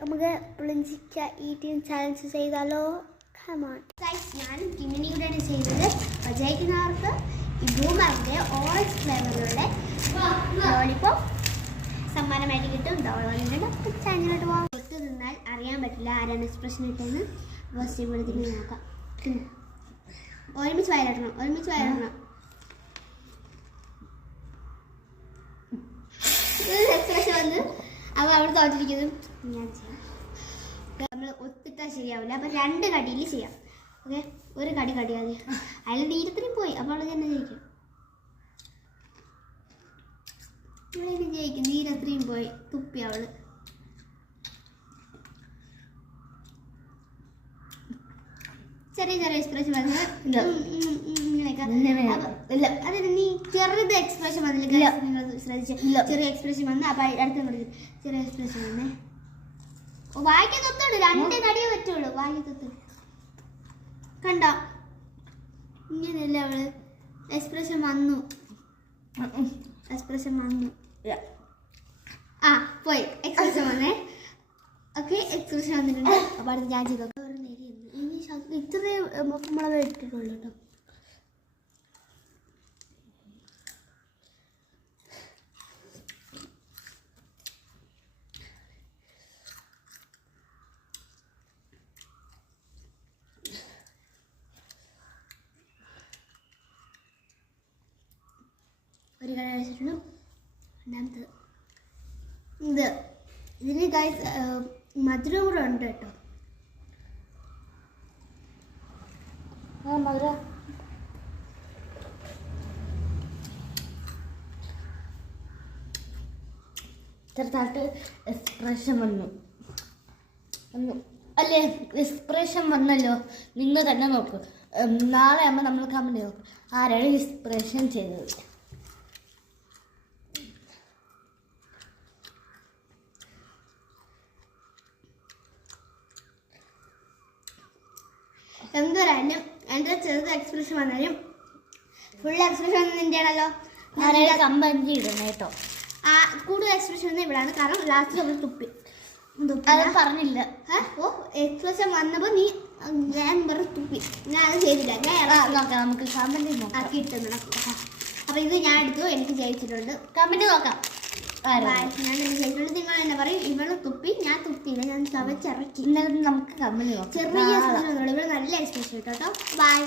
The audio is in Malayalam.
നമുക്ക് പുളിഞ്ചിക്ക ഈറ്റിംഗ് ചാലഞ്ച് ചെയ്താലോ? ഞാനും കിമിനിയുടെയാണ് ചെയ്യുന്നത്. വിജയിക്കുന്നവർക്ക് ഈ ബ്ലൂമാറിൻ്റെ ഓറഞ്ച് ഫ്ലേവറിലുള്ള ലോലിപോപ്പ് സമ്മാനമായിട്ട് കിട്ടും. ചാനലിലോട്ട് പോകാം. ഒത്തു നിന്നാൽ അറിയാൻ പറ്റില്ല ആരാണ് എക്സ്പ്രഷൻ ഇട്ടെന്ന്. ഫസ്റ്റ് ഇവിടെ തിരിഞ്ഞ് നോക്കാം. ഒരുമിച്ച് വയറിടണം. എക്സ്പ്രഷൻ വന്ന് അപ്പോൾ അവിടെ തോറ്റിരിക്കുന്നത് ഞാൻ ചെയ്യാം. നമ്മൾ ഒത്തിട്ടാൽ ശരിയാവില്ല. അപ്പം 2 കടിയിൽ ചെയ്യാം. ഓക്കെ, ഒരു കടി കടിയാതെ അതിൽ നീരത്തിനും പോയി. അപ്പോൾ അവൾ തന്നെ ജയിക്കും. അവളെന്നെ ജയിക്കും. നീരത്രയും പോയി, തുപ്പി അവള്. ചെറിയ എക്സ്പ്രഷൻ വന്ന് അതിന് നീ ചെറുത് എക്സ്പ്രഷൻ വന്നില്ല. നിങ്ങൾ ശ്രദ്ധിച്ചു, ചെറിയ എക്സ്പ്രഷൻ വന്ന് അപ്പം അടുത്ത ചെറിയ എക്സ്പ്രഷൻ വന്നേ. വായിക്ക് തൊത്തുള്ളൂ, 2 കടിയേ പറ്റുള്ളൂ. വായിക്ക് തൊത്ത് കണ്ട ഇങ്ങനെയല്ല അവള്. എക്സ്പ്രഷൻ വന്നു. ആ പോയി. എക്സ്പ്രഷൻ വന്നേ. ഓക്കെ, എക്സ്പ്രഷൻ വന്നിട്ടുണ്ട്. അപ്പോൾ അടുത്ത് ഞാൻ ചെയ്തോ. ഇനി ഇത്രയും മുളക് ഇട്ടിട്ടുള്ളൂ കേട്ടോ. ഒരു കട കഴിച്ചിട്ടുണ്ട്. രണ്ടാമത്തത് ഇതിന് ഗൈസ് മധുരം കൂടെ ഉണ്ട് കേട്ടോ. മധുര ചെറുതായിട്ട് എക്സ്പ്രഷൻ വന്നു അല്ലേ? എക്സ്പ്രഷൻ വന്നല്ലോ. നിങ്ങൾ തന്നെ നോക്ക്. നാളെ ആകുമ്പോൾ നമ്മൾ കമൻറ്റ് നോക്കും ആരാണ് എക്സ്പ്രഷൻ ചെയ്തത്. എന്തോരായാലും എൻ്റെ ചെറുത് എക്സ്പ്രഷൻ വന്നാലും ഫുൾ എക്സ്പ്രഷൻ വന്നത് നിൻ്റെ ആണല്ലോ. കമ്പഞ്ചി ഇടണം കേട്ടോ. ആ കൂടുതൽ എക്സ്പ്രഷൻ വന്നത് ഇവിടെയാണ്. കാരണം ലാസ്റ്റ് നമ്മൾ തുപ്പി അത് പറഞ്ഞില്ല. എക്സ്പ്രഷൻ വന്നപ്പോൾ നീ ഞാൻ പറഞ്ഞ് തുപ്പി. ഞാൻ അത് ചെയ്തില്ല. ഞാൻ നോക്കാം, നമുക്ക് കമൻറ്റ് നോക്കാം കിട്ടുന്നത്. അപ്പോൾ ഇത് ഞാൻ എടുത്തു. എനിക്ക് ജയിച്ചിട്ടുണ്ട്. കമൻറ്റ് നോക്കാം. ഞാൻ ജയിച്ചിട്ടുണ്ട്. നിങ്ങൾ എന്താ പറയും? ഇവള് തുപ്പി, ഞാൻ തുപ്പിയില്ല, ഞാൻ ചവച്ചിറക്കി. ഇന്നലെ നമുക്ക് കമൻറ്റ് നോക്കാം. ചെറിയ എക്സ്പ്രഷൻ ഇവള് നല്ല എക്സ്പ്രഷൻ കേട്ടോ. ബൈ.